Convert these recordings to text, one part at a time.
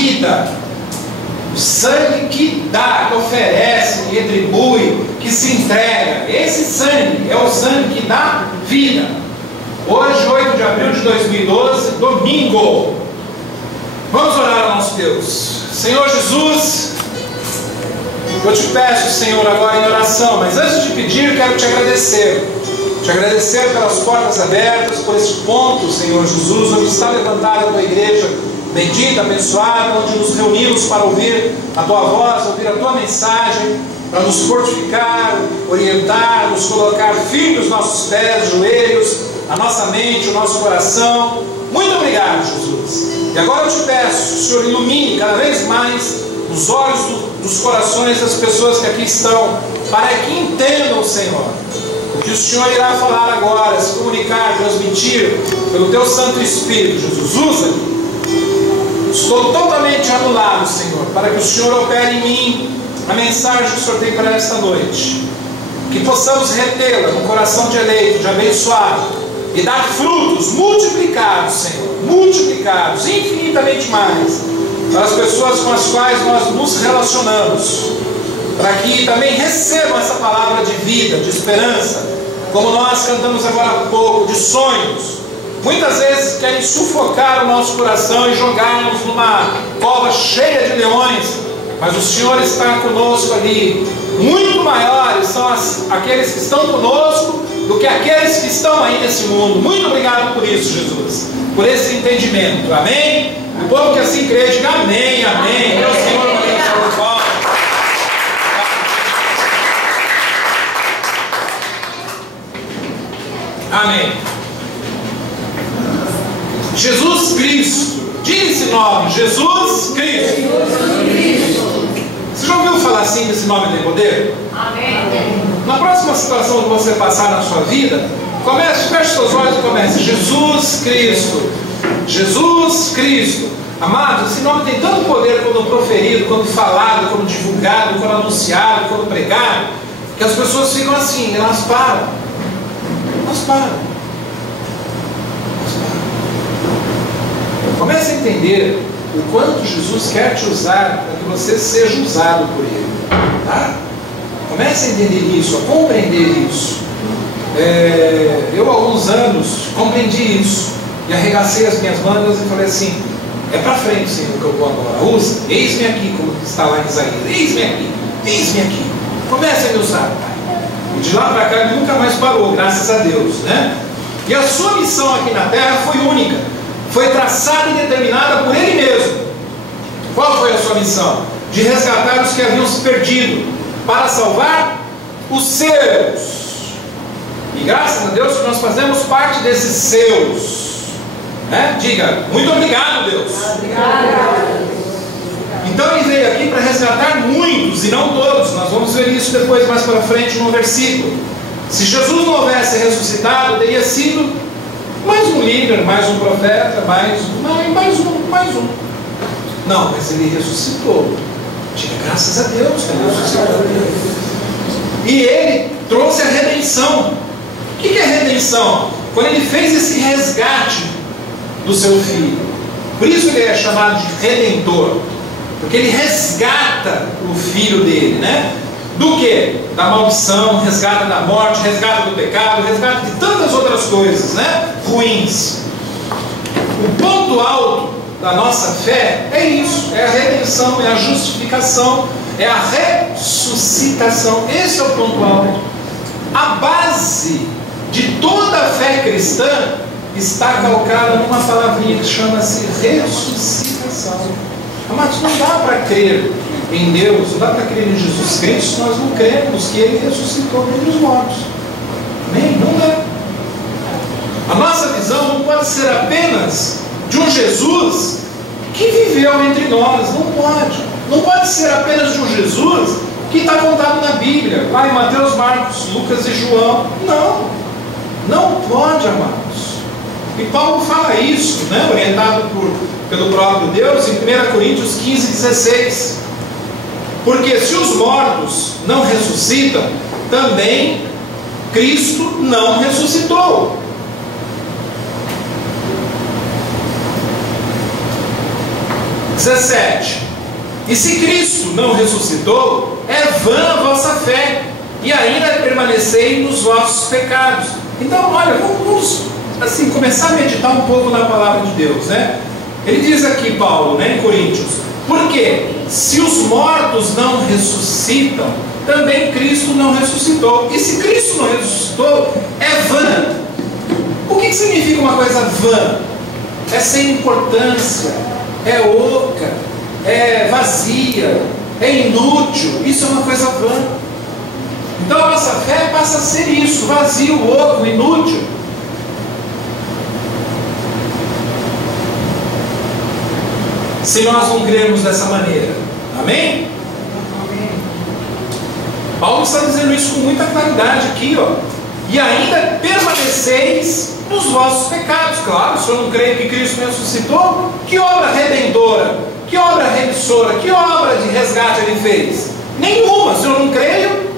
vida. O sangue que dá, que oferece, que retribui, que se entrega. Esse sangue é o sangue que dá vida. Hoje, 8 de abril de 2012, domingo. Vamos orar ao nosso Deus. Senhor Jesus, eu te peço, Senhor, agora em oração, mas antes de pedir, quero te agradecer. Te agradecer pelas portas abertas, por esse ponto, Senhor Jesus, onde está levantada a tua igreja bendita, abençoada, onde nos reunimos para ouvir a tua voz, ouvir a tua mensagem, para nos fortificar, orientar, nos colocar firmes os nossos pés, joelhos, a nossa mente, o nosso coração. Muito obrigado, Jesus. E agora eu te peço que o Senhor ilumine cada vez mais os olhos dos corações das pessoas que aqui estão, para que entendam, Senhor, o que o Senhor irá falar agora, se comunicar, transmitir pelo teu Santo Espírito. Jesus, usa-me. Estou totalmente anulado, Senhor, para que o Senhor opere em mim a mensagem que o Senhor tem para esta noite. Que possamos retê-la no coração de eleito, de abençoado, e dar frutos multiplicados, Senhor, multiplicados, infinitamente mais, para as pessoas com as quais nós nos relacionamos, para que também recebam essa palavra de vida, de esperança, como nós cantamos agora há pouco, de sonhos. Muitas vezes querem sufocar o nosso coração e jogar-nos numa cova cheia de leões, mas o Senhor está conosco ali. Muito maiores são aqueles que estão conosco do que aqueles que estão aí nesse mundo. Muito obrigado por isso, Jesus, por esse entendimento. Amém? O povo que assim crê, diga amém, amém. Meu Senhor, amém. Amém. Jesus Cristo, diga esse nome, Jesus Cristo. Você já ouviu falar assim desse nome tem poder? Amém. Na próxima situação que você passar na sua vida, feche seus olhos e comece. Jesus Cristo, Jesus Cristo. Amados, esse nome tem tanto poder quando proferido, quando falado, quando divulgado, quando anunciado, quando pregado, que as pessoas ficam assim, elas param. Elas param. Comece a entender o quanto Jesus quer te usar para que você seja usado por Ele. Tá? Comece a entender isso, a compreender isso. Eu há alguns anos compreendi isso e arregacei as minhas mangas e falei assim: é para frente, Senhor, que eu vou agora. Usa, eis-me aqui, como está lá em Isaías. Eis-me aqui, eis-me aqui. Comece a me usar, Pai. E de lá para cá ele nunca mais parou, graças a Deus, né? E a sua missão aqui na terra foi única. Foi traçada e determinada por Ele mesmo. Qual foi a sua missão? De resgatar os que haviam se perdido, para salvar os seus. E graças a Deus que nós fazemos parte desses seus, né? Diga, muito obrigado, Deus. Obrigado. Então Ele veio aqui para resgatar muitos, e não todos. Nós vamos ver isso depois, mais para frente, no versículo. Se Jesus não houvesse ressuscitado, teria sido mais um líder, mais um profeta, mais um. Não, mas Ele ressuscitou. Diga, graças a Deus que Ele ressuscitou. E Ele trouxe a redenção. O que é redenção? Quando Ele fez esse resgate do seu filho. Por isso Ele é chamado de Redentor. Porque Ele resgata o filho dele, né? Do que? Da maldição, resgata da morte, resgata do pecado, resgata de tantas outras coisas, né? Ruins. O ponto alto da nossa fé é isso, é a redenção, é a justificação, é a ressuscitação. Esse é o ponto alto. A base de toda a fé cristã está calcada numa palavrinha que chama-se ressuscitação. Amados, não dá para crer em Deus, não dá para crer em Jesus Cristo se nós não cremos que Ele ressuscitou dentre os mortos. Amém? Não dá. A nossa visão não pode ser apenas de um Jesus que viveu entre nós. Não pode. Não pode ser apenas de um Jesus que está contado na Bíblia, lá em Mateus, Marcos, Lucas e João. Não. Não pode, amados. E Paulo fala isso, né? Orientado pelo próprio Deus, em 1 Coríntios 15:16. Porque se os mortos não ressuscitam, também Cristo não ressuscitou. 17. E se Cristo não ressuscitou, é vã a vossa fé, e ainda permanecei nos vossos pecados. Então, olha, vamos assim, começar a meditar um pouco na palavra de Deus, né? Ele diz aqui, Paulo, né, em Coríntios, porque se os mortos não ressuscitam, também Cristo não ressuscitou. E se Cristo não ressuscitou, é vã. O que significa uma coisa vã? É sem importância, é oca, é vazia, é inútil. Isso é uma coisa vã. Então a nossa fé passa a ser isso, vazio, oco, inútil. Se nós não crermos dessa maneira. Amém? Paulo está dizendo isso com muita claridade aqui, ó. E ainda permaneceis nos vossos pecados. Claro, se eu não creio que Cristo ressuscitou, que obra redentora, que obra remissora, que obra de resgate ele fez? Nenhuma, se eu não creio.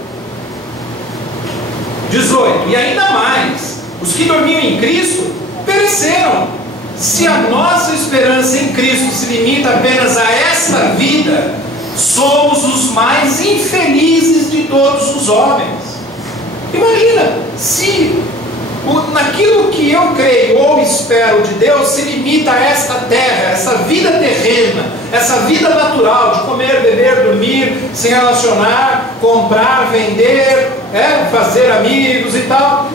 18. E ainda mais, os que dormiam em Cristo pereceram. Se a nossa esperança em Cristo se limita apenas a esta vida, somos os mais infelizes de todos os homens. Imagina, se naquilo que eu creio ou espero de Deus se limita a esta terra, essa vida terrena, essa vida natural de comer, beber, dormir, se relacionar, comprar, vender, fazer amigos e tal.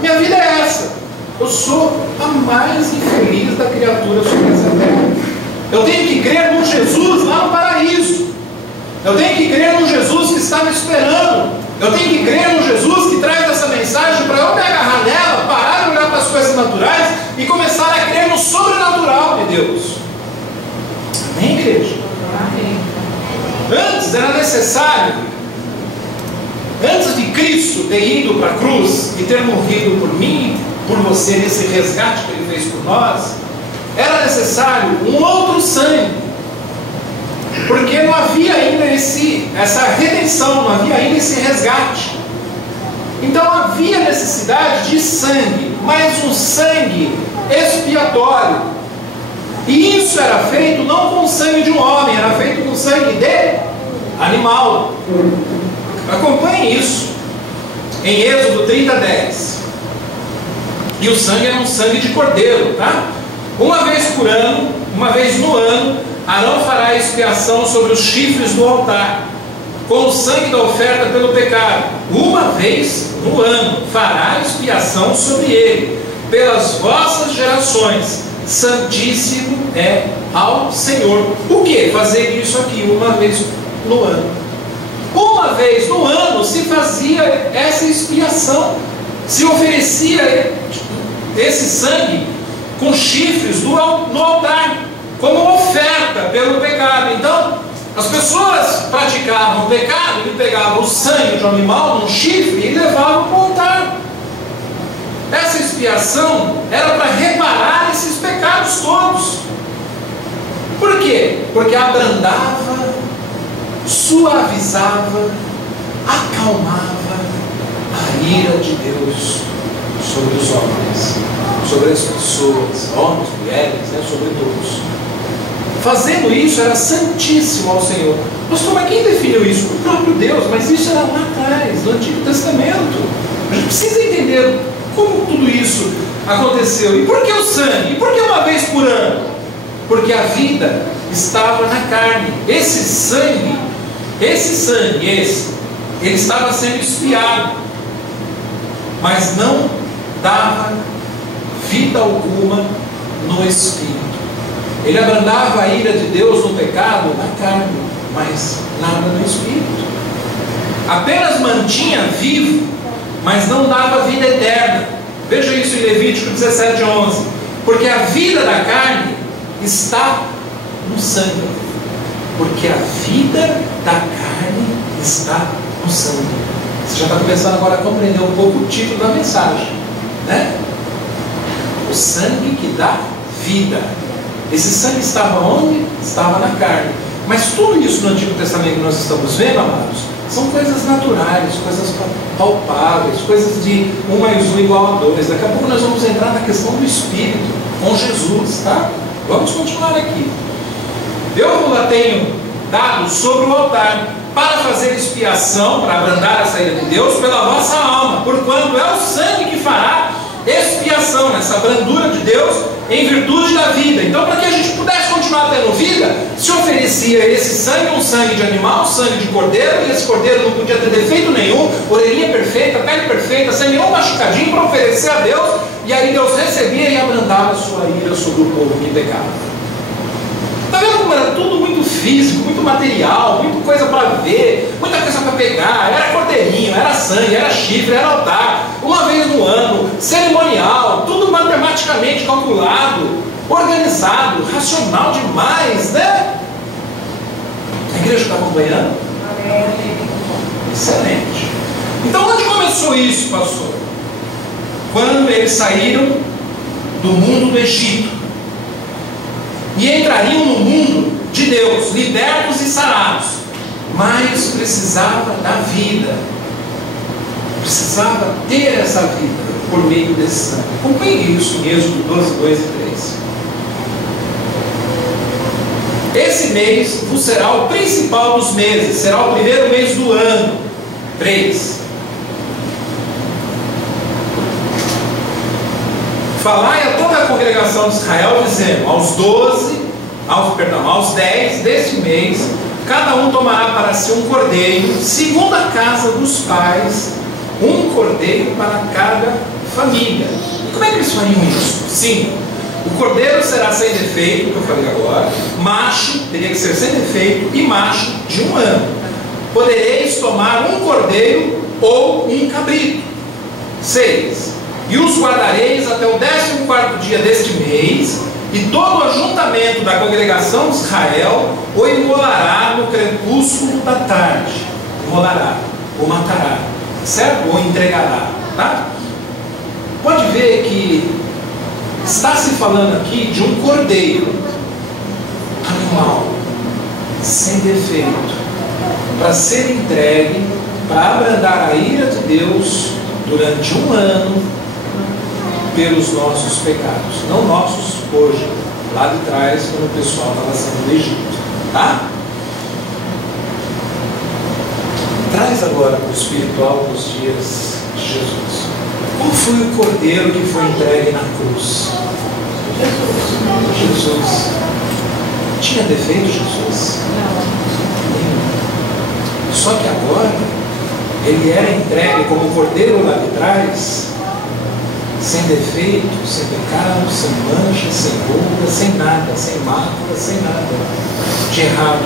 Minha vida é essa. Eu sou a mais infeliz da criatura sobre essa terra. Eu tenho que crer num Jesus lá no paraíso. Eu tenho que crer num Jesus que está me esperando. Eu tenho que crer num Jesus que traz essa mensagem para eu me agarrar nela, parar de olhar para as coisas naturais e começar a crer no sobrenatural de Deus. Amém, igreja? Amém. Antes era necessário, antes de Cristo ter ido para a cruz e ter morrido por mim, por você, nesse resgate que ele fez por nós, era necessário um outro sangue, porque não havia ainda essa redenção, não havia ainda esse resgate. Então havia necessidade de sangue, mas um sangue expiatório. E isso era feito não com o sangue de um homem, era feito com sangue de animal. Acompanhe isso em Êxodo 30:10. E o sangue era um sangue de cordeiro, tá? Uma vez por ano, uma vez no ano, Arão fará expiação sobre os chifres do altar, com o sangue da oferta pelo pecado. Uma vez no ano fará expiação sobre ele, pelas vossas gerações. Santíssimo é ao Senhor. O que? Fazer isso aqui uma vez no ano. Uma vez no ano se fazia essa expiação, se oferecia esse sangue com chifres no altar, como oferta pelo pecado. Então, as pessoas praticavam o pecado, ele pegava o sangue de um animal num chifre e levava para o altar. Essa expiação era para reparar esses pecados todos. Por quê? Porque abrandava, suavizava, acalmava a ira de Deus sobre os homens, sobre as pessoas, homens, mulheres, sobre todos. Fazendo isso era santíssimo ao Senhor. Pastor, mas quem definiu isso? O próprio Deus, mas isso era lá atrás, no Antigo Testamento. A gente precisa entender como tudo isso aconteceu. E por que o sangue? E por que uma vez por ano? Porque a vida estava na carne. Esse sangue, ele estava sendo expiado, mas não dava vida alguma no Espírito. Ele abrandava a ira de Deus no pecado na carne, mas nada no Espírito. Apenas mantinha vivo, mas não dava vida eterna. Veja isso em Levítico 17:11. Porque a vida da carne está no sangue. Porque a vida da carne está no sangue. Você já está começando agora a compreender um pouco o título da mensagem, né? O sangue que dá vida. Esse sangue estava onde? Estava na carne. Mas tudo isso no Antigo Testamento que nós estamos vendo, amados, são coisas naturais, coisas palpáveis, coisas de 1 mais 1 igual a 2. Daqui a pouco nós vamos entrar na questão do Espírito, com Jesus, tá? Vamos continuar aqui. Eu vos tenho dado sobre o altar, para fazer expiação, para abrandar a ira de Deus, pela vossa alma, porquanto é o sangue que fará expiação, essa brandura de Deus, em virtude da vida. Então, para que a gente pudesse continuar tendo vida, se oferecia esse sangue, um sangue de animal, sangue de cordeiro, e esse cordeiro não podia ter defeito nenhum, orelhinha perfeita, pele perfeita, sem nenhum machucadinho, para oferecer a Deus, e aí Deus recebia e abrandava a sua ira sobre o povo que pecava. Está vendo como era tudo muito físico, muito material, muita coisa para ver, muita coisa para pegar? Era cordeirinho, era sangue, era chifre, era altar, uma vez no ano, cerimonial, tudo matematicamente calculado, organizado, racional demais, né? A igreja está acompanhando? Excelente. Então, onde começou isso, pastor? Quando eles saíram do mundo do Egito e entrariam no mundo de Deus, libertos e sarados, mas precisava da vida, precisava ter essa vida por meio desse sangue. Acompanhe isso em Êxodo 12, 2 e 3. Esse mês vos será o principal dos meses, será o primeiro mês do ano. 3. Falai a toda a congregação de Israel, dizendo: aos 10 deste mês, cada um tomará para si um cordeiro, segundo a casa dos pais, um cordeiro para cada família. E como é que eles fariam isso? Sim, o cordeiro será sem defeito, que eu falei agora, macho, teria que ser sem defeito, e macho de 1 ano. Podereis tomar um cordeiro ou um cabrito. 6. E os guardareis até o 14º dia deste mês, e todo o ajuntamento da congregação de Israel o imolará no crepúsculo da tarde. Imolará, ou matará, certo? Ou entregará, tá? Pode ver que está se falando aqui de um cordeiro, animal, sem defeito, para ser entregue, para abrandar a ira de Deus durante 1 ano, pelos nossos pecados, não nossos hoje, lá de trás, quando o pessoal estava saindo do Egito, tá? Traz agora para o espiritual os dias de Jesus. Qual foi o cordeiro que foi entregue na cruz? Jesus. Tinha defeito Jesus? Não. Só que agora ele era entregue como cordeiro lá de trás, sem defeito, sem pecado, sem mancha, sem ruga, sem nada, sem mácula, sem nada de errado,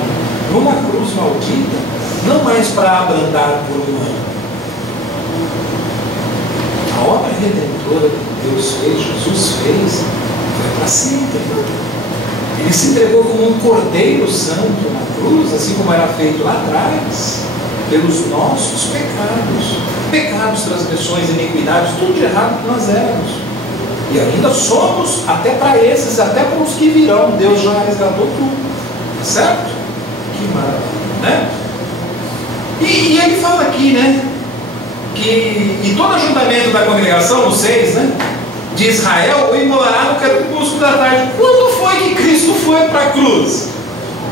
numa cruz maldita, não mais para abrandar por 1 ano. A obra redentora que Deus fez, Jesus fez, foi para sempre. Ele se entregou como um cordeiro santo na cruz, assim como era feito lá atrás, pelos nossos pecados, transgressões, iniquidades, tudo de errado que nós éramos, e ainda somos, até para esses, até para os que virão. Deus já resgatou tudo, certo? Que maravilha, né? E ele fala aqui, né, que e todo ajuntamento da congregação, os 6, né, de Israel, o imolará no crepúsculo da tarde. Quando foi que Cristo foi para a cruz?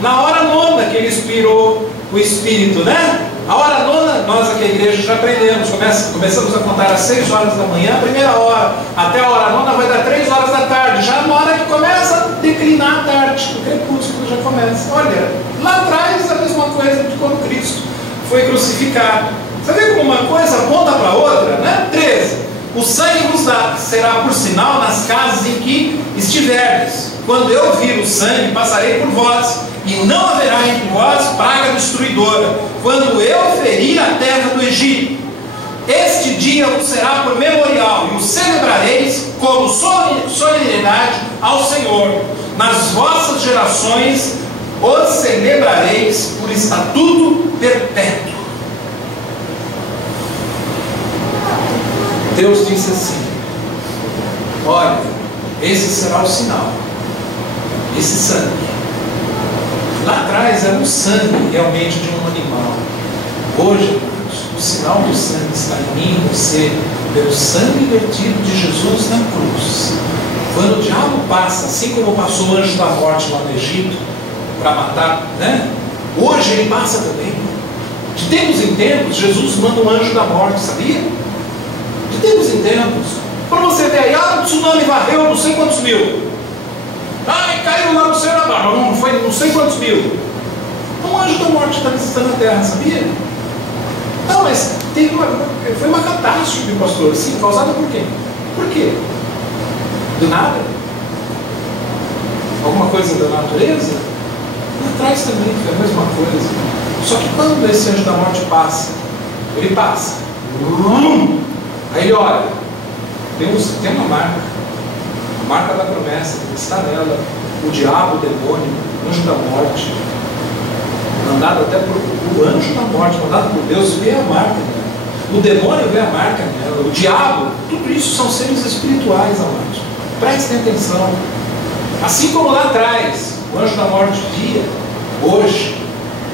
Na hora 9 que ele expirou o Espírito, né? A hora 9, nós aqui a igreja já aprendemos, começamos a contar às 6 horas da manhã, a primeira hora, até a hora 9 vai dar 3 horas da tarde, já na hora que começa a declinar a tarde, o crepúsculo já começa. Olha, lá atrás a mesma coisa de quando Cristo foi crucificado. Você vê como uma coisa aponta para a outra, né? 13. O sangue vos será por sinal nas casas em que estiverdes. Quando eu vir o sangue, passarei por vós, e não haverá entre vós praga destruidora, quando eu ferir a terra do Egito. Este dia vos será por memorial, e o celebrareis como solenidade ao Senhor. Nas vossas gerações os celebrareis por estatuto perpétuo. Deus disse assim: olha, esse será o sinal, esse sangue. Lá atrás era um sangue realmente de um animal. Hoje, irmãos, o sinal do sangue está em mim e você, pelo sangue vertido de Jesus na cruz. Quando o diabo passa, assim como passou o anjo da morte lá no Egito, para matar, né? Hoje ele passa também. De tempos em tempos, Jesus manda um anjo da morte, sabia? De tempos em tempos. Quando você vê aí, um tsunami varreu não sei quantos mil. Caiu lá no céu da barra, não foi não sei quantos mil. Um anjo da morte está visitando a terra, sabia? Não, mas foi uma catástrofe, pastor. Sim, causada por quê? Por quê? Do nada? Alguma coisa da natureza? Lá atrás também foi a mesma coisa. Só que quando esse anjo da morte passa, ele passa. Aí ele olha, tem uma marca. A marca da promessa, que está nela. O diabo, o demônio, o anjo da morte, mandado até por o anjo da morte, mandado por Deus, vê a marca nela. O demônio vê a marca nela. O diabo, tudo isso são seres espirituais, amados. Prestem atenção. Assim como lá atrás, o anjo da morte via, hoje,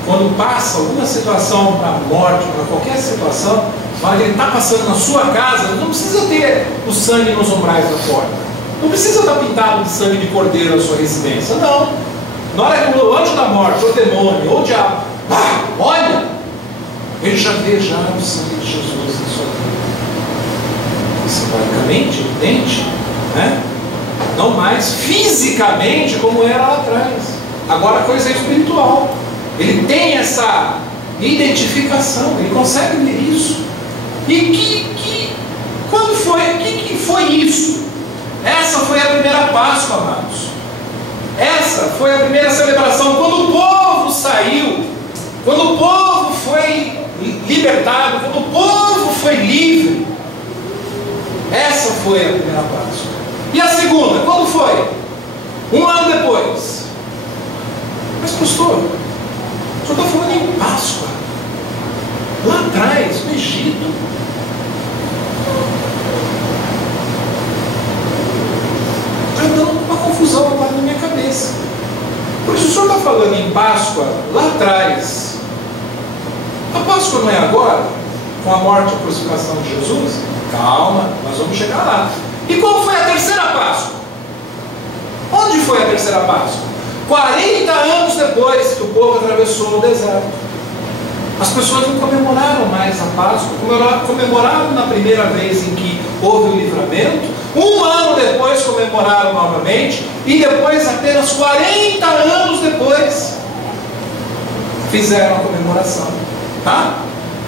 quando passa alguma situação para a morte, para qualquer situação, mas ele está passando na sua casa, não precisa ter o sangue nos umbrais da porta. Não precisa estar pintado de sangue de cordeiro na sua residência, não. Na hora que o anjo da morte, ou o demônio, ou o diabo, olha, ele já vê o sangue de Jesus na sua vida. Simbolicamente, evidente, né? Não mais fisicamente como era lá atrás. Agora a coisa é espiritual. Ele tem essa identificação, ele consegue ver isso. E quando foi? Que foi isso? Essa foi a primeira Páscoa, amados. Essa foi a primeira celebração. Quando o povo saiu, quando o povo foi libertado, quando o povo foi livre, essa foi a primeira Páscoa. E a segunda, quando foi? 1 ano depois. Mas pastor, o senhor está falando em Páscoa, lá atrás, no Egito. Está dando uma confusão agora na minha cabeça. Porque se o senhor está falando em Páscoa, lá atrás, a Páscoa não é agora? Com a morte e a crucificação de Jesus? Calma, nós vamos chegar lá. E qual foi a terceira Páscoa? Onde foi a terceira Páscoa? 40 anos depois que o povo atravessou o deserto. As pessoas não comemoraram mais a Páscoa, comemoraram na primeira vez em que houve o livramento, 1 ano depois comemoraram novamente, e depois, apenas 40 anos depois, fizeram a comemoração. Tá?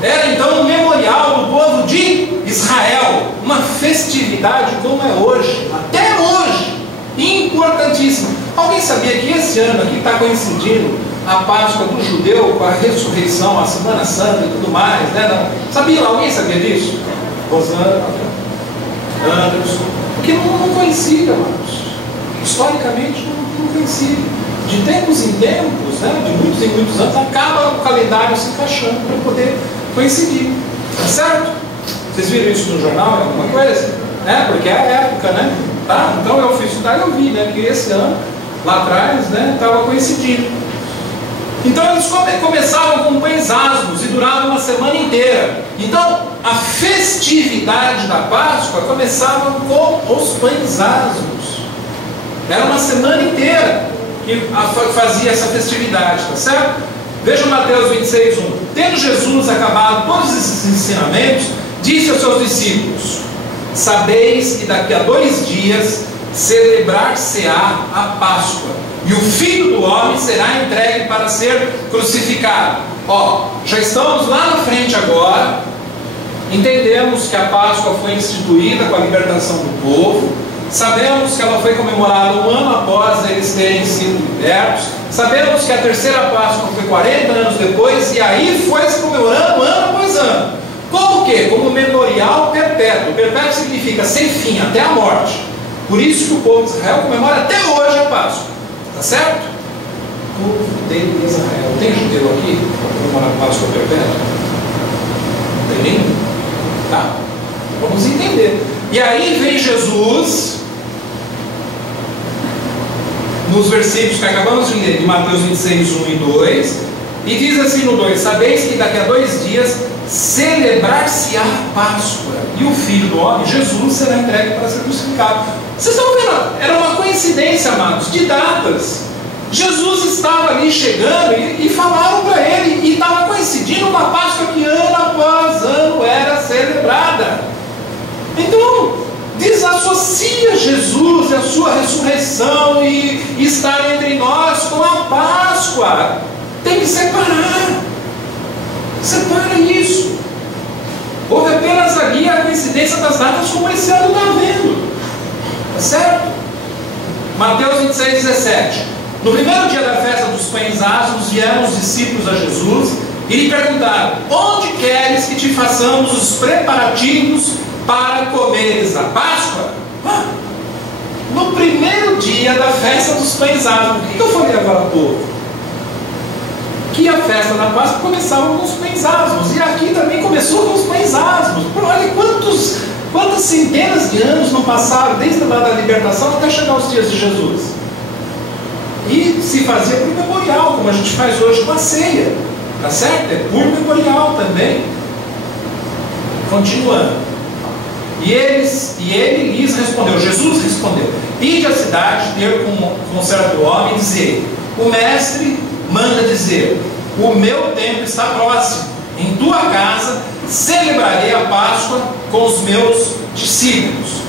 Era então um memorial do povo de Israel, uma festividade como é hoje, até hoje, importantíssima. Alguém sabia que esse ano aqui está coincidindo a Páscoa do judeu com a ressurreição, a Semana Santa e tudo mais, né? Sabia? Alguém sabia disso? Rosana, Anderson, porque não coincide, amados. Historicamente não coincide. De tempos em tempos, né? De muitos em muitos anos, acaba o calendário se encaixando para poder coincidir. Tá certo? Vocês viram isso no jornal, alguma coisa? Né? Porque é a época, né? Tá? Então eu fui estudar e eu vi, né? Que esse ano, lá atrás, né? Estava coincidindo. Então eles começavam com pães asmos e duravam uma semana inteira. Então a festividade da Páscoa começava com os pães asmos. Era uma semana inteira que fazia essa festividade, tá certo? Veja Mateus 26:1. Tendo Jesus acabado todos esses ensinamentos, disse aos seus discípulos: sabeis que daqui a 2 dias celebrar-se-á a Páscoa, e o Filho do Homem será entregue para ser crucificado. Já estamos lá na frente agora. Entendemos que a Páscoa foi instituída com a libertação do povo. Sabemos que ela foi comemorada 1 ano após eles terem sido libertos. Sabemos que a terceira Páscoa foi 40 anos depois, e aí foi se comemorando ano após ano. Como o quê? Como memorial perpétuo. Perpétuo significa sem fim, até a morte. Por isso que o povo de Israel comemora até hoje a Páscoa. Tá certo? O povo de Israel. Tem judeu aqui para comemorar a Páscoa perpétua? Não tem nenhum? Tá? Vamos entender. E aí vem Jesus, nos versículos que acabamos de ler, de Mateus 26:1 e 2, e diz assim no 2: sabeis que daqui a 2 dias celebrar-se-á a Páscoa, e o Filho do Homem, Jesus, será entregue para ser crucificado. Vocês estão vendo? Era uma coincidência, amados, de datas. Jesus estava ali chegando e falaram para ele, e estava coincidindo uma Páscoa que ano após ano era celebrada. Então, desassocia Jesus e a sua ressurreição e estar entre nós com a Páscoa. Tem que separar. Separa isso. Houve apenas ali a coincidência das datas, como esse ano está vendo. Tá certo? Mateus 26, 17. No primeiro dia da festa dos pães asmos, vieram os discípulos a Jesus e lhe perguntaram: onde queres que te façamos os preparativos para comeres a Páscoa? No primeiro dia da festa dos pães asmos. O que eu falei agora há pouco? Que a festa da Páscoa começava com os pães asmos, e aqui também começou com os pães asmos. Olha quantas centenas de anos não passaram desde a libertação até chegar aos dias de Jesus. E se fazia por memorial, como a gente faz hoje com a ceia, tá certo? É por memorial também. Continuando. E ele lhes respondeu, Jesus respondeu: ide à cidade ter com um certo homem e dizer: o mestre manda dizer, o meu tempo está próximo, em tua casa celebrarei a Páscoa com os meus discípulos.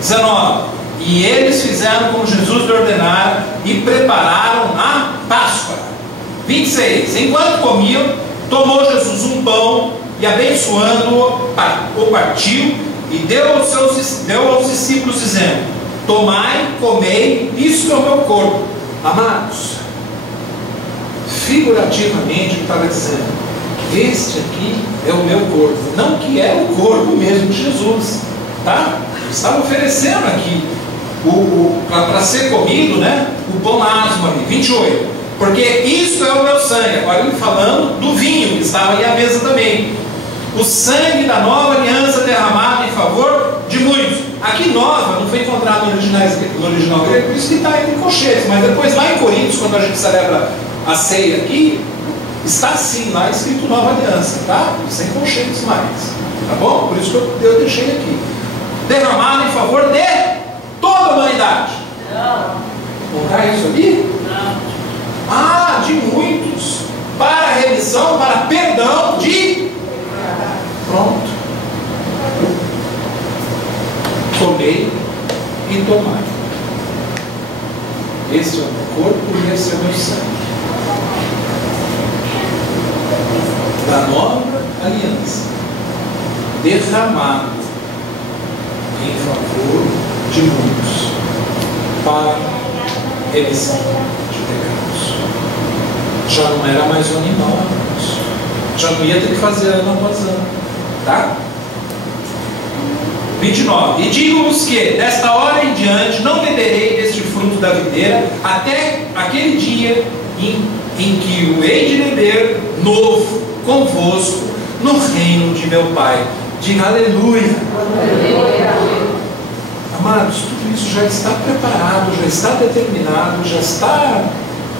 19. E eles fizeram como Jesus lhe ordenara e prepararam a Páscoa. 26. Enquanto comiam, tomou Jesus um pão e, abençoando-o, o partiu e deu aos discípulos, dizendo: tomai, comei, isto é o meu corpo. Amados, figurativamente ele estava dizendo: este aqui é o meu corpo. Não que é o corpo mesmo de Jesus, tá? Estava oferecendo aqui para ser comido, né? O pão asmo ali. 28. Porque isto é o meu sangue. Agora ele falando do vinho que estava ali à mesa também. O sangue da nova aliança derramado em favor de muitos. Aqui nova não foi encontrado no original grego, por isso que está entre colchetes. Mas depois lá em Coríntios, quando a gente celebra a ceia aqui, está assim lá escrito nova aliança, tá? Sem colchetes mais, tá bom? Por isso que eu deixei aqui. Derramado em favor de toda a humanidade. Não está isso ali? Não. Ah, de muitos, para remissão, para perdão de... Pronto. Tomei e tomai. Este é o meu corpo e esse é o meu sangue. Da nova aliança, derramado em favor de muitos, para remissão de pecados. Já não era mais um animal, irmãos. Já não ia ter que fazer ano após ano, tá? 29. E digo-vos que desta hora em diante não beberei deste fruto da videira até aquele dia em que o hei de beber novo convosco no reino de meu Pai. Diga aleluia. Amados, tudo isso já está preparado, já está determinado, já está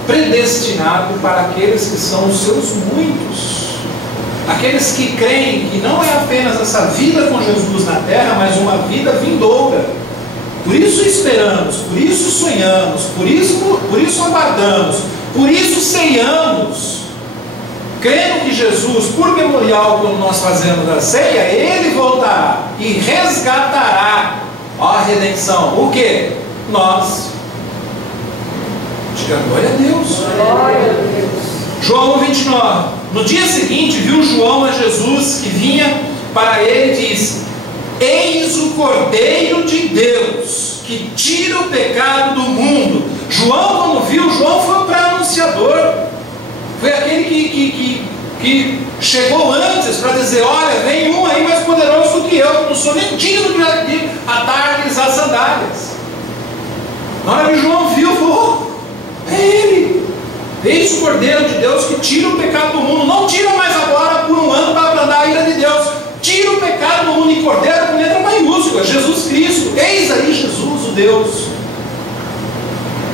predestinado para aqueles que são os seus muitos. Aqueles que creem que não é apenas essa vida com Jesus na terra, mas uma vida vindoura. Por isso esperamos, por isso sonhamos, por isso aguardamos, por isso ceiamos, crendo que Jesus, por memorial, quando nós fazemos a ceia, Ele voltará e resgatará a redenção. O que? Nós. Diga glória a Deus. Glória a Deus. João 29. No dia seguinte, viu João a Jesus que vinha para ele e disse: eis o Cordeiro de Deus, que tira o pecado do mundo. João, quando viu, João foi para anunciador. Foi aquele que chegou antes para dizer: olha, vem um aí mais poderoso do que eu não sou nem digno de atar-lhes as sandálias. Na hora que João viu, falou: é ele. Eis o Cordeiro de Deus que tira o pecado do mundo. Não tira mais agora por um ano para abrandar a ira de Deus. Tira o pecado do mundo. Em Cordeiro com letra maiúscula, Jesus Cristo. Eis aí Jesus, o Deus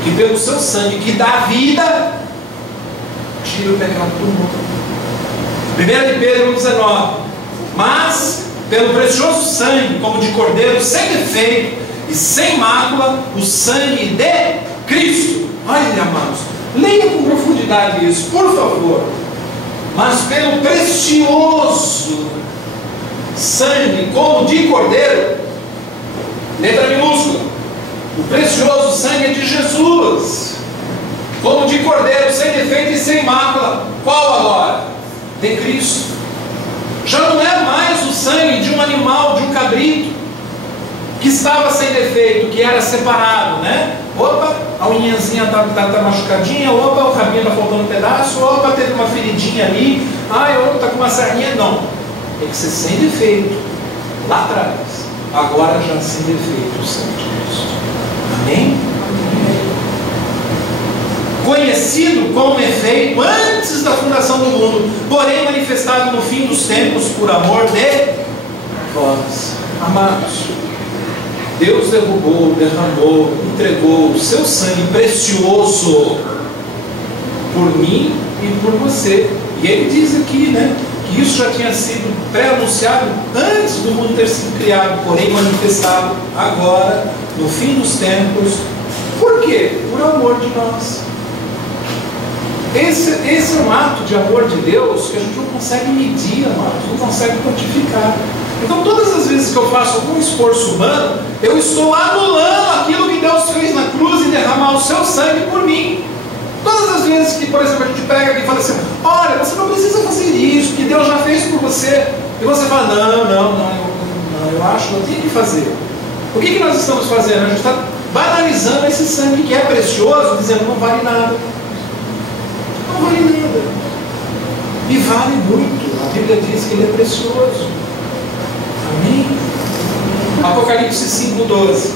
que pelo seu sangue, que dá vida, tira o pecado do mundo. 1 de Pedro 1,19. Mas pelo precioso sangue, como de cordeiro, sem defeito e sem mácula, o sangue de Cristo. Olha, amados, Leia com profundidade isso, por favor. Mas pelo precioso sangue, como de cordeiro, letra minúscula, o precioso sangue é de Jesus, como de cordeiro, sem defeito e sem mácula. Qual agora? De Cristo. Já não é mais o sangue de um animal, de um cabrito, que estava sem defeito, que era separado, né? Opa, a unhazinha tá machucadinha, opa, o rabinho está faltando um pedaço, opa, teve uma feridinha ali, opa, está com uma sarninha. Não, tem que ser sem defeito, lá atrás. Agora já sem defeito o sangue de Cristo. Amém? Conhecido como efeito antes da fundação do mundo, porém manifestado no fim dos tempos por amor de vós. Amados, Deus derramou, entregou o seu sangue precioso por mim e por você. E ele diz aqui, né, que isso já tinha sido pré-anunciado antes do mundo ter sido criado, porém manifestado agora, no fim dos tempos. Por quê? Por amor de nós. Esse é um ato de amor de Deus que a gente não consegue medir, amados, não consegue quantificar. Então, todas as vezes que eu faço algum esforço humano, eu estou anulando aquilo que Deus fez na cruz e derramar o seu sangue por mim. Todas as vezes que, por exemplo, a gente pega aqui e fala assim: olha, você não precisa fazer isso, que Deus já fez por você. E você fala: não, eu acho que eu tenho que fazer. O que nós estamos fazendo? A gente está banalizando esse sangue que é precioso, dizendo: não vale nada. Não vale nada. E vale muito. A Bíblia diz que ele é precioso. Amém? Apocalipse 5:12.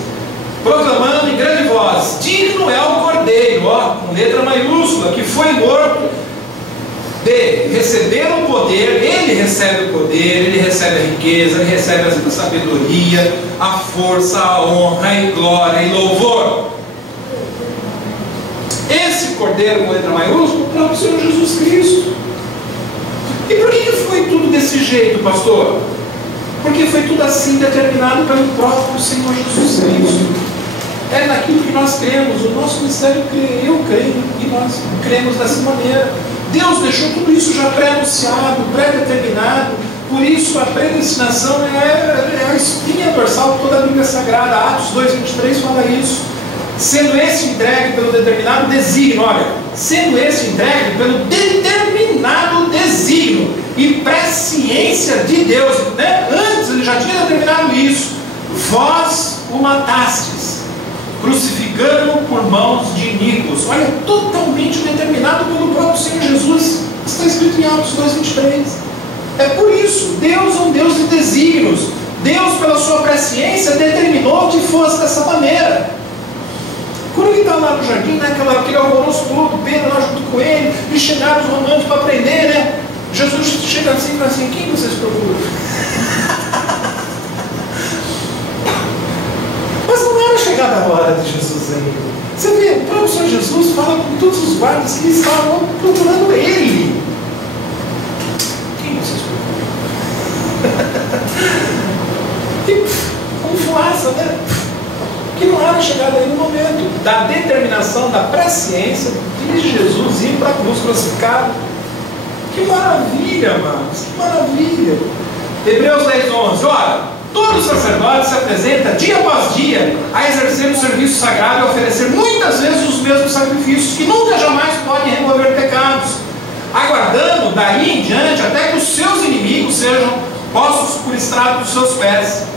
Proclamando em grande voz: digno é o Cordeiro, com letra maiúscula, que foi morto, de receber o poder. Ele recebe o poder, ele recebe a riqueza, ele recebe a sabedoria, a força, a honra e glória e louvor. Esse Cordeiro com letra maiúscula, o próprio Senhor Jesus Cristo. E por que foi tudo desse jeito, pastor? Porque foi tudo assim determinado pelo próprio Senhor Jesus Cristo. É naquilo que nós cremos, o nosso ministério crê, eu creio, e nós cremos dessa maneira. Deus deixou tudo isso já pré-anunciado, pré-determinado. Por isso a predestinação é a espinha dorsal de toda a Bíblia Sagrada. Atos 2:23 fala isso. Sendo esse entregue pelo determinado desígnio, olha, sendo esse entregue pelo determinado desígnio e presciência de Deus, né? Antes ele já tinha determinado isso. Vós o matastes, crucificando por mãos de iníquos. Olha, totalmente determinado pelo próprio Senhor Jesus. Está escrito em Atos 2:23. É por isso, Deus é um Deus de desígnios. Deus, pela sua presciência, determinou que fosse dessa maneira. Quando ele está lá no jardim, né, aquele alvoroço todo, Pedro lá junto com ele, e chegaram os romanos para prender, né? Jesus chega assim e fala assim: quem vocês procuram? Mas não era chegada a hora de Jesus ainda. Você vê, o próprio Senhor Jesus fala com todos os guardas que estavam procurando ele. Quem vocês procuram? E como fumaça, né? Que não era chegada aí no momento da determinação, da presciência de Jesus ir para a cruz crucificado. Que maravilha, amados, que maravilha. Hebreus 10:11. Olha, todo sacerdote se apresenta dia após dia a exercer o serviço sagrado e oferecer muitas vezes os mesmos sacrifícios, que nunca jamais podem remover pecados, aguardando daí em diante até que os seus inimigos sejam postos por estrado dos seus pés.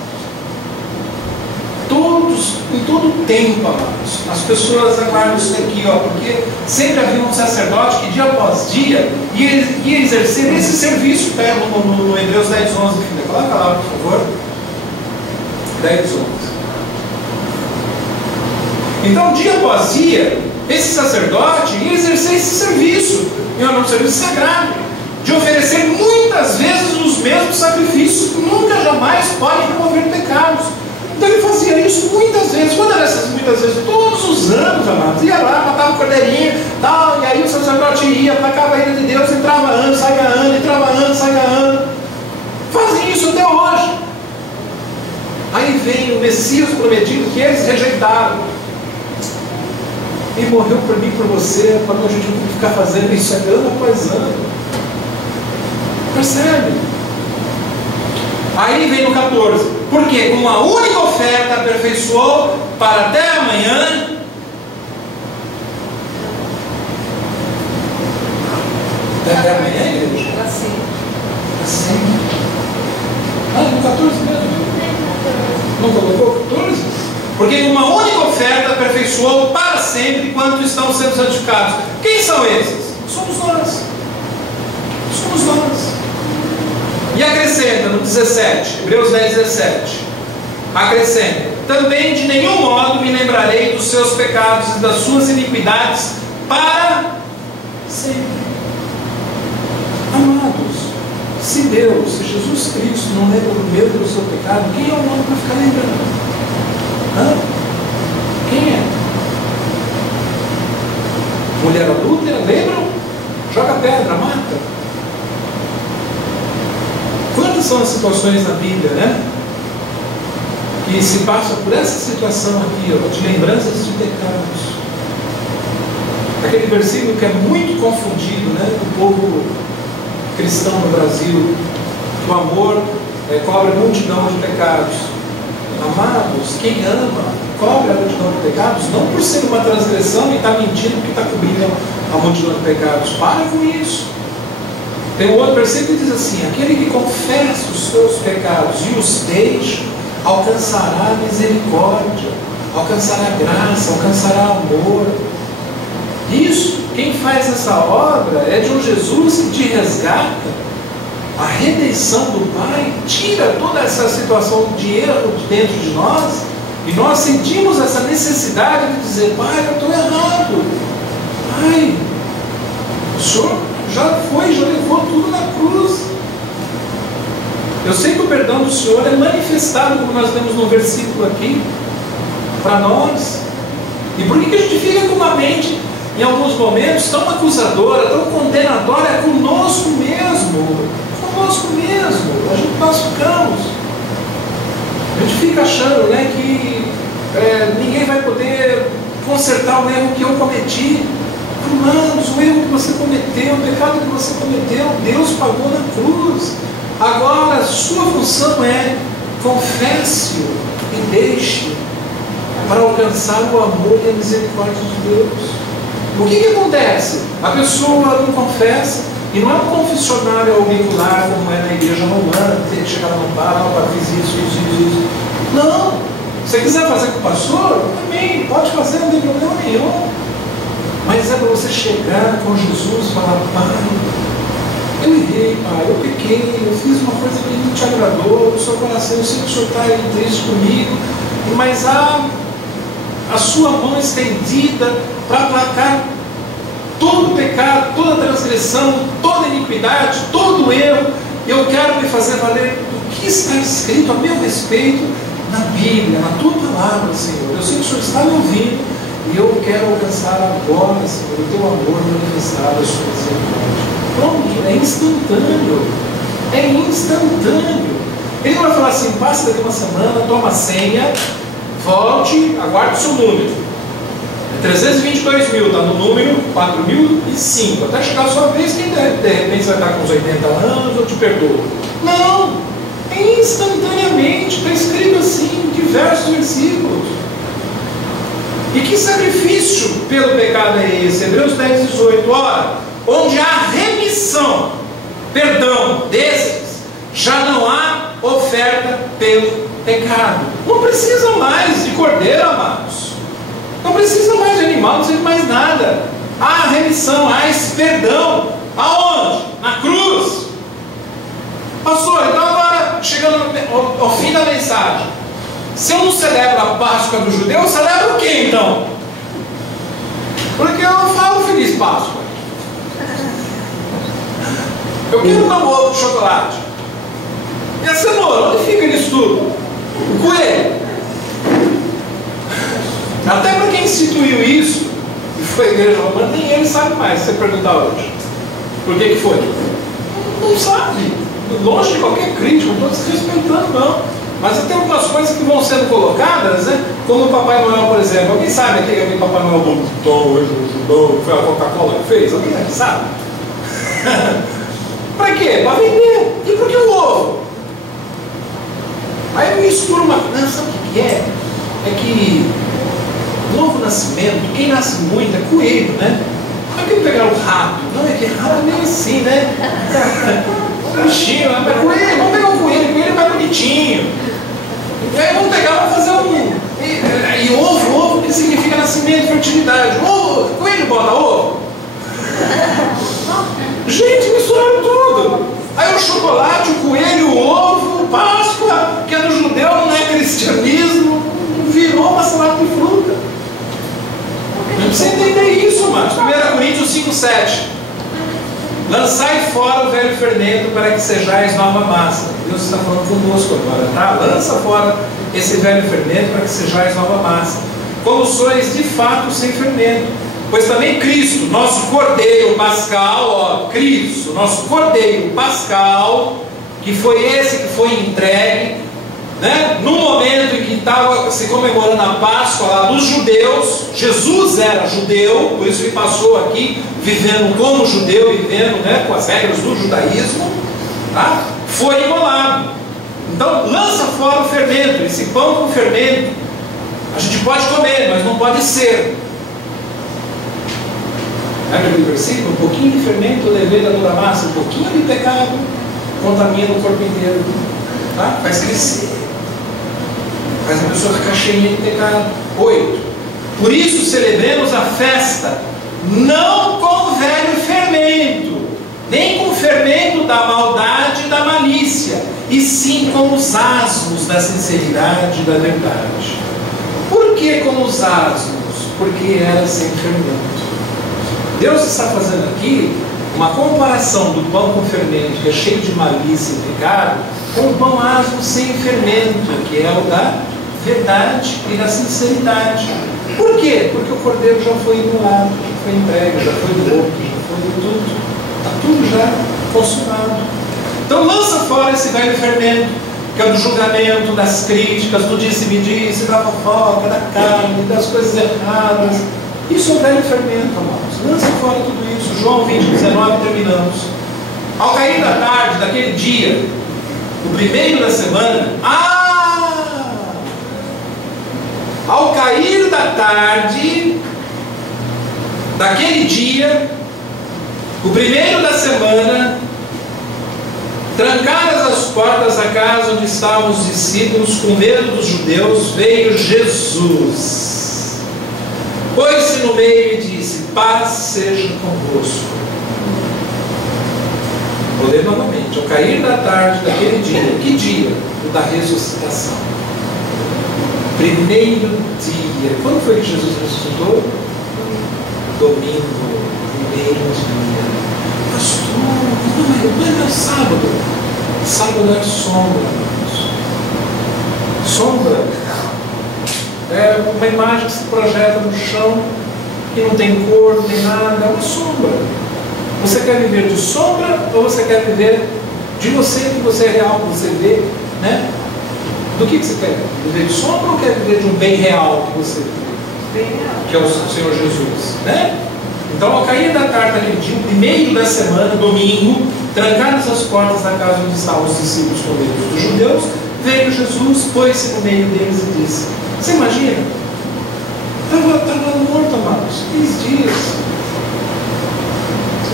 Em todo tempo, amados, as pessoas aguardam isso aqui, porque sempre havia um sacerdote que dia após dia ia exercer esse serviço. Pega no Hebreus 10:11, filha, coloca lá, por favor. 10:11. Então, dia após dia, esse sacerdote ia exercer esse serviço, e é um serviço sagrado, de oferecer muitas vezes os mesmos sacrifícios, que nunca jamais podem remover pecados. Então ele fazia isso muitas vezes. Quando eram essas muitas vezes? Todos os anos, amados. Ia lá, matava o cordeirinho, tal, e aí o sacerdote ia, placava a ira de Deus, entrava ano, saia ano, entrava ano, saia ano. Fazia isso até hoje. Aí vem o Messias prometido que eles rejeitaram. Ele morreu por mim, por você, para a gente não ficar fazendo isso ano após ano. Percebe? Aí vem no 14. Porque com uma única oferta aperfeiçoou para até amanhã. Até amanhã, igreja? Para sempre. Para sempre. No 14 mesmo. Não colocou 14? Porque com uma única oferta aperfeiçoou para sempre quanto estão sendo santificados. Quem são esses? Somos nós. Somos nós. E acrescenta no 17, Hebreus 10, 17. Acrescenta: também de nenhum modo me lembrarei dos seus pecados e das suas iniquidades para sempre. Amados, se Deus, se Jesus Cristo não lembra do meu e do seu pecado, quem é o homem para ficar lembrando? Quem é? Mulher adúltera, lembram? Joga pedra, mata. Quantas são as situações na Bíblia, né? Que se passa por essa situação aqui, ó, de lembranças de pecados. Aquele versículo que é muito confundido, né? Do povo cristão no Brasil, que o amor cobre a multidão de pecados. Amados, quem ama cobre a multidão de pecados, não por ser uma transgressão e está mentindo porque está cobrindo a multidão de pecados. Para com isso. Tem um outro versículo que diz assim: aquele que confessa os seus pecados e os deixa, alcançará misericórdia, alcançará graça, alcançará amor. Isso, quem faz essa obra é de um Jesus que te resgata. A redenção do Pai tira toda essa situação de erro de dentro de nós, e nós sentimos essa necessidade de dizer: Pai, eu estou errado. Pai, o Senhor já levou tudo na cruz. Eu sei que o perdão do Senhor é manifestado, como nós temos no versículo aqui, para nós. E por que a gente fica com uma mente, em alguns momentos, tão acusadora, tão condenadora conosco mesmo? Conosco mesmo. Nós ficamos. A gente fica achando, né, que ninguém vai poder consertar o erro que eu cometi. Irmãos, o erro que você cometeu, o pecado que você cometeu, Deus pagou na cruz. Agora, a sua função é: confesse-o e deixe para alcançar o amor e a misericórdia de Deus. O que acontece? A pessoa não confessa, e não é um confessionário auricular como é na igreja romana, tem que chegar no bar, fiz isso. Não. Se você quiser fazer com o pastor, também pode fazer, não tem problema nenhum. Mas é para você chegar com Jesus e falar: Pai, eu errei, Pai, eu pequei, eu fiz uma coisa que não te agradou, no seu coração, eu sei que o Senhor está aí triste comigo, mas a sua mão estendida para aplacar todo o pecado, toda a transgressão, toda a iniquidade, todo o erro. Eu quero me fazer valer do que está escrito a meu respeito na Bíblia, na tua palavra, Senhor. Eu sei que o Senhor está me ouvindo. E eu quero alcançar agora, Senhor, o teu amor manifestado, a sua misericórdia. Pronto, é instantâneo. É instantâneo. Ele não vai falar assim: passa daqui uma semana, toma a senha, volte, aguarde o seu número. É 322 mil, está no número 4005. Até chegar a sua vez, quem de repente vai estar com uns 80 anos, eu te perdoo. Não! É instantaneamente, está escrito assim em diversos versículos. E que sacrifício pelo pecado é esse? Hebreus 10, 18. Ora, onde há remissão, perdão desses, já não há oferta pelo pecado. Não precisa mais de cordeiro, amados. Não precisa mais de animal, não precisa de mais nada. Há remissão, há esse perdão. Aonde? Na cruz. Pastor, então agora, chegando ao fim da mensagem, se eu não celebro a Páscoa do judeu, eu celebro o que então? Porque eu não falo Feliz Páscoa. Eu quero dar um ovo de chocolate. E a cenoura, onde fica nisso tudo? O coelho. Até para quem instituiu isso, e foi a igreja romana, nem ele sabe mais, se você perguntar hoje. Por que foi? Não sabe. Longe de qualquer crítica, não estou desrespeitando, não. Mas tem algumas coisas que vão sendo colocadas, né? Como o Papai Noel, por exemplo. Alguém sabe aquele Papai Noel bonitão, hoje ajudou, foi a Coca-Cola que fez? Alguém sabe? Para quê? Para vender. E por que o ovo? Aí eu misturo uma... Não, sabe o que é? É que novo nascimento, quem nasce muito é coelho, né? Não é que pegar o rato. Não, é que rato é meio assim, né? Bichinho, mas coelho, vamos pegar o coelho é mais bonitinho. Aí vamos pegar, vamos fazer um... E ovo, que significa nascimento, fertilidade. Ovo, coelho bota ovo. Gente, misturaram tudo. Aí o chocolate, o coelho, o ovo, Páscoa, que é do judeu, não é cristianismo, virou uma salada de fruta. Não precisa entender isso, mano. 1 Coríntios 5:7. Lançai fora o velho fermento para que sejais nova massa. Deus está falando conosco agora, tá? Lança fora esse velho fermento para que sejais nova massa. Como sois de fato sem fermento. Pois também Cristo, nosso Cordeiro Pascal, ó, Cristo, nosso Cordeiro Pascal, que foi esse que foi entregue, né? No momento em que estava se comemorando a Páscoa lá dos judeus. Jesus era judeu, por isso ele passou aqui vivendo como judeu, vivendo, né, com as regras do judaísmo, tá? Foi imolado. Então lança fora o fermento, esse pão com fermento. A gente pode comer, mas não pode ser. Lembra aquele versículo? Um pouquinho de fermento leveda toda a massa, um pouquinho de pecado contamina o corpo inteiro, tá? Faz crescer, faz a pessoa ficar cheia de pecado. 8. Por isso celebremos a festa não com o velho fermento, nem com o fermento da maldade e da malícia, e sim com os asmos da sinceridade e da verdade. Por que com os asmos? Porque era sem fermento. Deus está fazendo aqui uma comparação do pão com fermento, que é cheio de malícia e pecado, com o pão asmo sem fermento, que é o da verdade e da sinceridade. Por quê? Porque o cordeiro já foi imolado, já foi entregue, já foi morto, já foi tudo. Está tudo já consumado. Então lança fora esse velho fermento, que é do julgamento, das críticas, do disse-me-disse, da fofoca, da carne, das coisas erradas. Isso é o velho fermento, amados. Lança fora tudo isso. João 20:19, terminamos. Ao cair da tarde daquele dia, o primeiro da semana, ao cair da tarde daquele dia, o primeiro da semana, trancadas as portas da casa onde estavam os discípulos, com medo dos judeus, veio Jesus. Pôs-se no meio e disse: paz seja convosco. Vou ler novamente. Ao cair da tarde daquele dia, que dia? O da ressuscitação. Primeiro dia. Quando foi que Jesus ressuscitou? Domingo. Primeiro dia. Pastor, não é sábado. Sábado é sombra. Sombra é uma imagem que se projeta no chão, que não tem cor, não tem nada, é uma sombra. Você quer viver de sombra ou você quer viver de você, que você é real, que você vê, né? Do que você quer? Viver de sombra ou quer viver de um bem real que você vê? Bem real. Que é o Senhor Jesus, né? Então, ao cair da tarde daquele dia, o primeiro da semana, domingo, trancadas as portas da casa onde estavam os discípulos com medo dos judeus, veio Jesus, pôs-se no meio deles e disse: você imagina? Estava morto, amados, 15 dias.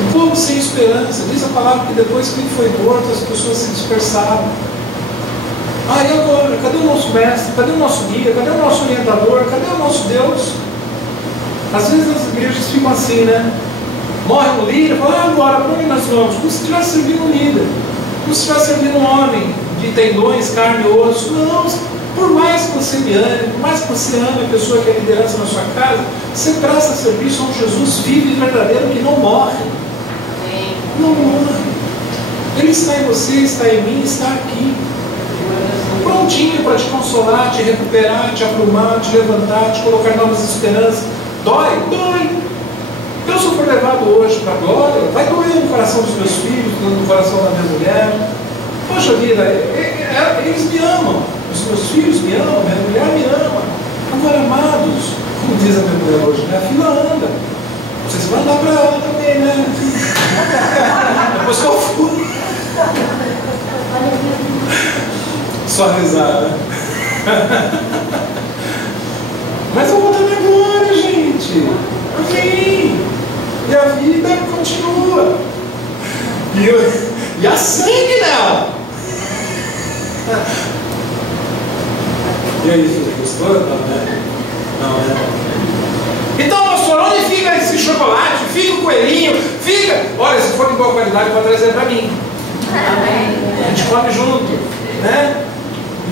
Um povo sem esperança. Diz a palavra que depois que ele foi morto, as pessoas se dispersaram. E agora? Cadê o nosso mestre? Cadê o nosso guia? Cadê o nosso orientador? Cadê o nosso Deus? Às vezes as igrejas ficam assim, né? Morre um líder, fala: agora, para onde nós vamos? Como se estivesse servindo um líder, como se estivesse servindo um homem de tendões, carne e osso. Não. Por mais que você me ame, por mais que você ame a pessoa que é liderança na sua casa, você presta serviço a um Jesus vivo e verdadeiro que não morre. Amém. Não morre. Ele está em você, está em mim, está aqui. Prontinho para te consolar, te recuperar, te aprumar, te levantar, te colocar novas esperanças. Dói? Dói. Eu, se eu for levado hoje para a glória, vai doer no coração dos meus filhos, no coração da minha mulher. Poxa vida, eles me amam. os meus filhos me amam, minha mulher me ama. Agora, amados, como diz a minha mulher hoje, a fila anda. Vocês vão andar para ela também, né? Depois que eu fui. Só risada. Mas eu vou estar na glória, gente. Amém. E a vida continua. E a sangue nela. E aí, filho, gostou? Não, né? Não, né? Então, pastor, onde fica esse chocolate? Fica o coelhinho? Fica. Olha, se for de boa qualidade, pode trazer para mim. A gente come junto, né?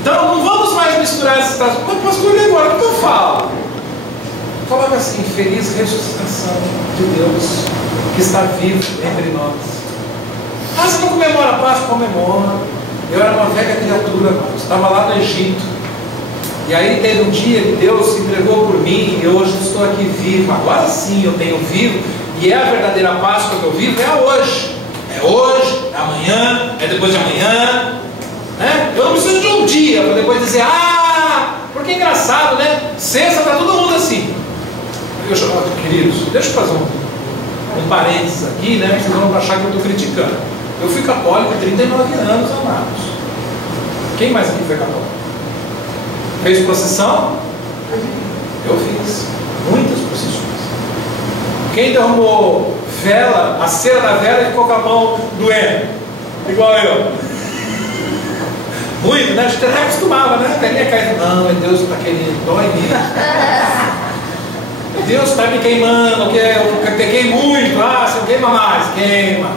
Então, não vamos mais misturar essas coisas. Mas, pastor, e agora? O que eu falo? Falava assim: feliz ressuscitação de Deus que está vivo entre nós. Ah, você não comemora a Páscoa? Comemora. Eu era uma velha criatura, irmãos. Estava lá no Egito. E aí teve um dia que Deus se entregou por mim e hoje estou aqui vivo. Agora sim eu tenho vivo. E é a verdadeira Páscoa que eu vivo, é a hoje. É hoje, é amanhã, é depois de amanhã. Né? Eu não preciso de um dia para depois dizer, porque é engraçado, né? Sexta está todo mundo assim. Queridos, deixa eu fazer um parênteses aqui, né? Vocês não vão achar que eu estou criticando. Eu fui católico há 39 anos, amados. Quem mais aqui foi católico? Fez procissão? Eu fiz muitas procissões. Quem derramou vela, a cera da vela, e ficou com a mão doendo? Igual eu. Muito, né? A gente até acostumava, né? A velhinha caindo. Não, é Deus que está querendo, dói mesmo. Deus está me queimando, porque eu peguei muito. Você não queima mais, queima.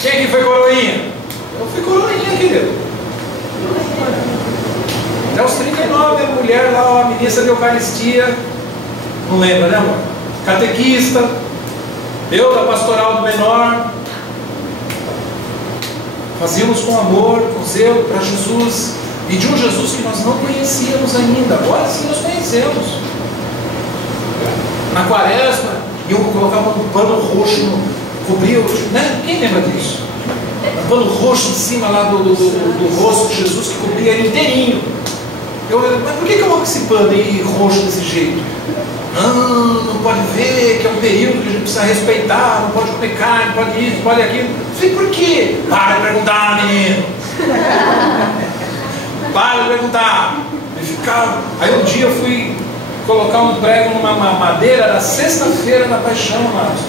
Quem aqui foi coroinha? Eu fui coroinha, querido. Até os 39, a mulher lá, a ministra de Eucaristia, não lembra, né, amor? Catequista, eu da pastoral do menor. Fazíamos com amor, com zelo para Jesus, e de um Jesus que nós não conhecíamos ainda. Agora sim nós conhecemos. Na quaresma, eu colocava um pano roxo, cobria, né? Quem lembra disso? Um pano roxo em cima lá do rosto de Jesus, que cobria ele inteirinho. Mas por que eu coloco esse pano aí roxo desse jeito? Não pode ver que é um período que a gente precisa respeitar, não pode comer carne, não pode isso, não pode aquilo. Não sei por quê. Para de perguntar, menino. Para de perguntar. Aí um dia eu fui colocar um prego numa madeira na sexta-feira da paixão, amados.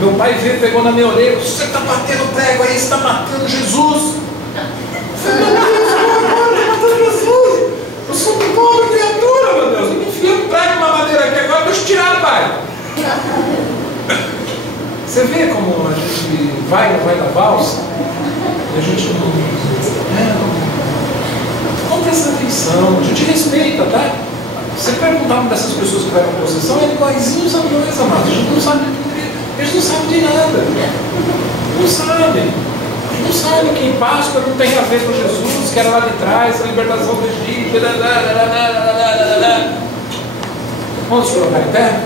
Meu pai veio, pegou na minha orelha: você está batendo o prego aí, você está matando Jesus. Eu falei: meu Deus, agora está matando Jesus. Eu sou uma pobre criatura, meu Deus. Me enfia um prego numa madeira aqui agora, deixa eu tirar, pai. Você vê como a gente vai na valsa? E a gente não presta atenção, a gente respeita, tá? Você perguntar uma dessas pessoas que vai na procissão, é iguaizinhos a nós, amados. A gente não sabe, eles não sabem de nada. Não sabem. Não sabem que em Páscoa não tem a ver com Jesus, que era lá de trás, a libertação do Egito. Vamos colocar em pé?